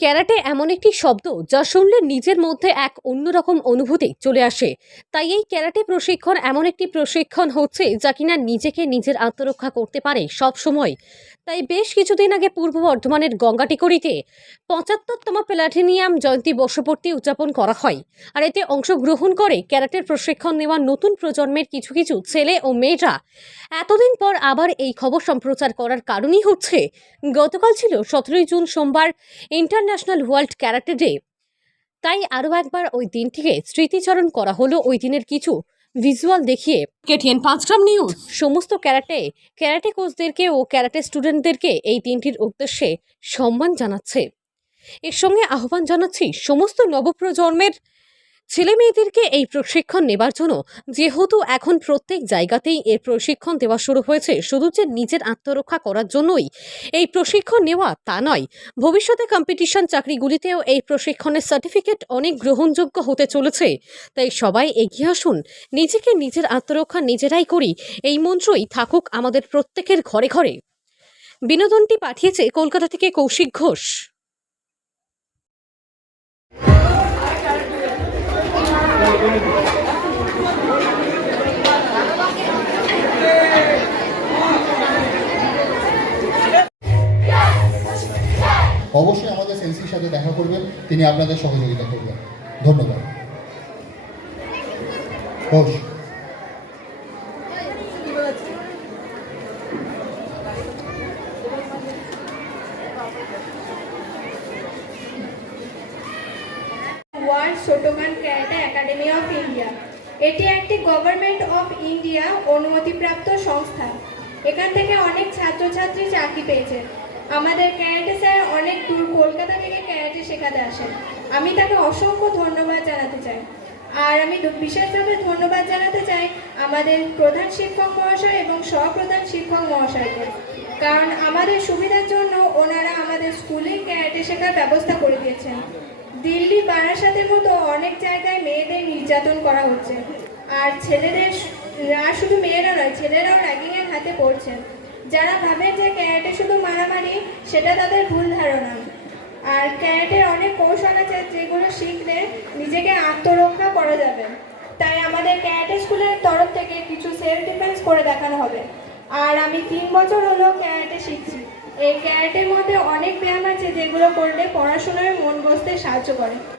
Karate এমন একটি শব্দ যা শুনলে নিজের মধ্যে এক অন্যরকম অনুভূতি চলে আসে। তাই এই ক্যারাটে প্রশিক্ষণ এমন একটি প্রশিক্ষণ হচ্ছে যা কিনা নিজেকে নিজের আত্মরক্ষা করতে পারে সব সময় তাই বেশ কিছুদিন আগে পূর্ব বর্ধমানের গঙ্গাটিকরিতে পঁচাত্তরতম প্ল্যাটিনিয়াম জয়ন্তী বর্ষপূর্তি উদযাপন করা হয়। আর এতে অংশগ্রহণ করে ক্যারাটের প্রশিক্ষণ নেওয়া নতুন প্রজন্মের কিছু কিছু ছেলে ও মেয়েরা। এতদিন পর আবার এই খবর সম্প্রচার করার কারণই হচ্ছে, গতকাল ছিল সতেরোই জুন সোমবার ইন্টারন্যাশনাল ওয়ার্ল্ড ক্যারাটে ডে। তাই আরও একবার ওই দিনটিকে স্মৃতিচরণ করা হলো ওই দিনের কিছু ভিজুয়াল দেখিয়ে। কেটিএন পাঁচগ্রাম নিউজ সমস্ত ক্যারাটে ক্যারাটে কোচদেরকে ও ক্যারাটে স্টুডেন্টদেরকে এই দিনটির উদ্দেশ্যে সম্মান জানাচ্ছে। এর সঙ্গে আহ্বান জানাচ্ছি সমস্ত নবপ্রজন্মের ছেলে মেয়েদেরকে এই প্রশিক্ষণ নেবার জন্য যেহেতু এখন প্রত্যেক জায়গাতেই এর প্রশিক্ষণ দেওয়া শুরু হয়েছে, শুধু যে নিজের আত্মরক্ষা করার জন্যই এই প্রশিক্ষণ নেওয়া তা নয়। ভবিষ্যতে কম্পিটিশন চাকরিগুলিতেও এই প্রশিক্ষণের সার্টিফিকেট অনেক গ্রহণযোগ্য হতে চলেছে। তাই সবাই এগিয়ে আসুন, নিজেকে নিজের আত্মরক্ষা নিজেরাই করি, এই মন্ত্রই থাকুক আমাদের প্রত্যেকের ঘরে ঘরে। বিনোদনটি পাঠিয়েছে কলকাতা থেকে কৌশিক ঘোষ। অবশ্যই আমাদের সেন্সির সাথে দেখা করবেন তিনি আপনাদের সহযোগিতা করবেন। ধন্যবাদ। Ghosh world shotokan karate academy of India. এটি একটি গভর্নমেন্ট অফ ইন্ডিয়া অনুমতিপ্রাপ্ত সংস্থা। এখান থেকে অনেক ছাত্রছাত্রী চাকরি পেয়েছে। আমাদের ক্যারাটে স্যার অনেক দূর কলকাতা থেকে ক্যারাটে শেখাতে আসেন। আমি তাকে অসংখ্য ধন্যবাদ জানাতে চাই। আর আমি বিশেষভাবে ধন্যবাদ জানাতে চাই আমাদের প্রধান শিক্ষক মহাশয় এবং সহপ্রধান শিক্ষক মহাশয়কে। কারণ আমাদের সুবিধার জন্য ওনারা আমাদের স্কুলে ক্যারাটে শেখার ব্যবস্থা করে দিয়েছেন। দিল্লি বারাসাতের মতো অনেক জায়গায় মেয়েদের নির্যাতন করা হচ্ছে। আর ছেলেদের আর শুধু মেয়েরা নয়, ছেলেরাও র্যাগিংয়ের হাতে পড়ছেন। যারা ভাবেন যে ক্যারেটে শুধু মারামারি, সেটা তাদের ভুল ধারণা। আর ক্যারেটের অনেক কৌশল আছে যেগুলো শিখলে নিজেকে আত্মরক্ষা করা যাবে। তাই আমাদের ক্যারাটে স্কুলের তরফ থেকে কিছু সেলফ ডিফেন্স করে দেখানো হবে। আর আমি তিন বছর হলো ক্যারেটে শিখছি। এই ক্যারেটের মধ্যে অনেক ব্যায়াম আছে যেগুলো করলে পড়াশোনায় মন বসতে সাহায্য করে।